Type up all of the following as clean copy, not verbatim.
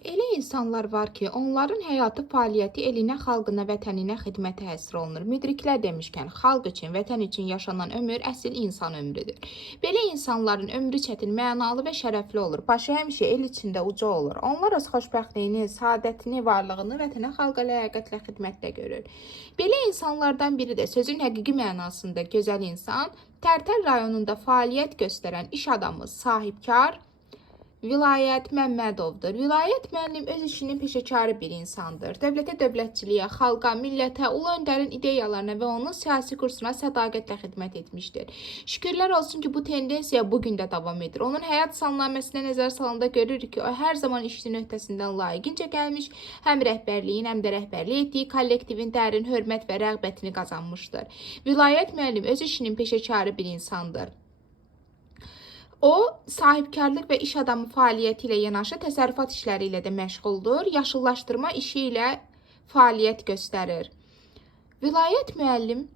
Elə insanlar var ki, onların həyatı, fəaliyyəti elinə, xalqına, vətəninə xidmətə həsr olunur. Müdriklər demişkən, xalq üçün, vətən üçün yaşanan ömür əsl insan ömrüdür. Belə insanların ömrü çətin, mənalı və şərəfli olur. Başı həmişə el içində uca olur. Onlar öz xoşbəxtliyini, saadətini, varlığını vətənə, xalqa ləyaqətlə xidmətlə görür. Belə insanlardan biri də sözün həqiqi mənasında gözəl insan, Tərtər rayonunda fəaliyyət göstərən iş adamı, sahibkar, Vilayət Məmmədovdur. Vilayət müəllim öz işinin peşəkarı bir insandır. Dövlətə, dövlətçiliyə, xalqa, millətə, ulu öndərin ideyalarına və onun siyasi kursuna sədaqətlə xidmət etmişdir. Şükürlər olsun ki, bu tendensiya bugün də davam edir. Onun həyat salnaməsinə nəzər salanda görürük ki, o hər zaman işinin öhdəsindən layiqincə gəlmiş, həm rəhbərliyin, həm də rəhbərlik etdiyi kollektivin dərin hörmət və rəğbətini qazanmışdır. Vilayət müəllim öz işinin peşəkarı bir insandır. O, sahibkarlıq və iş adamı fəaliyyəti ilə yanaşı təsərrüfat işləri ilə də məşğuldur. Yaşıllaşdırma işi ilə fəaliyyət göstərir. Vilayət müəllim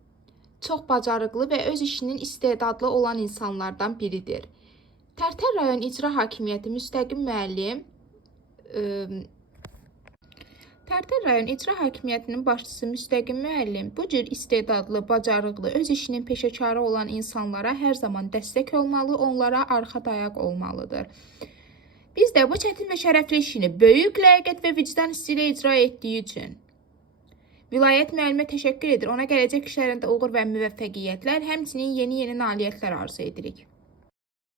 çox bacarıqlı və öz işinin istedadlı olan insanlardan biridir. Tərtər rayon icra hakimiyyəti müstəqim müəllim Tərtər rayon icra hakimiyyətinin başçısı müstəqim müəllim bu cür istedadlı, bacarıqlı, öz işinin peşəkarı olan insanlara hər zaman dəstək olmalı, onlara arxa dayaq olmalıdır. Biz də bu çətin və şərəfli işini böyük ləyaqət və vicdan hissi ilə icra etdiyi üçün Vilayət müəllimə təşəkkür edir. Ona gələcək işlərində uğur və müvəffəqiyyətlər, həmçinin yeni nailiyyətlər arzu edirik.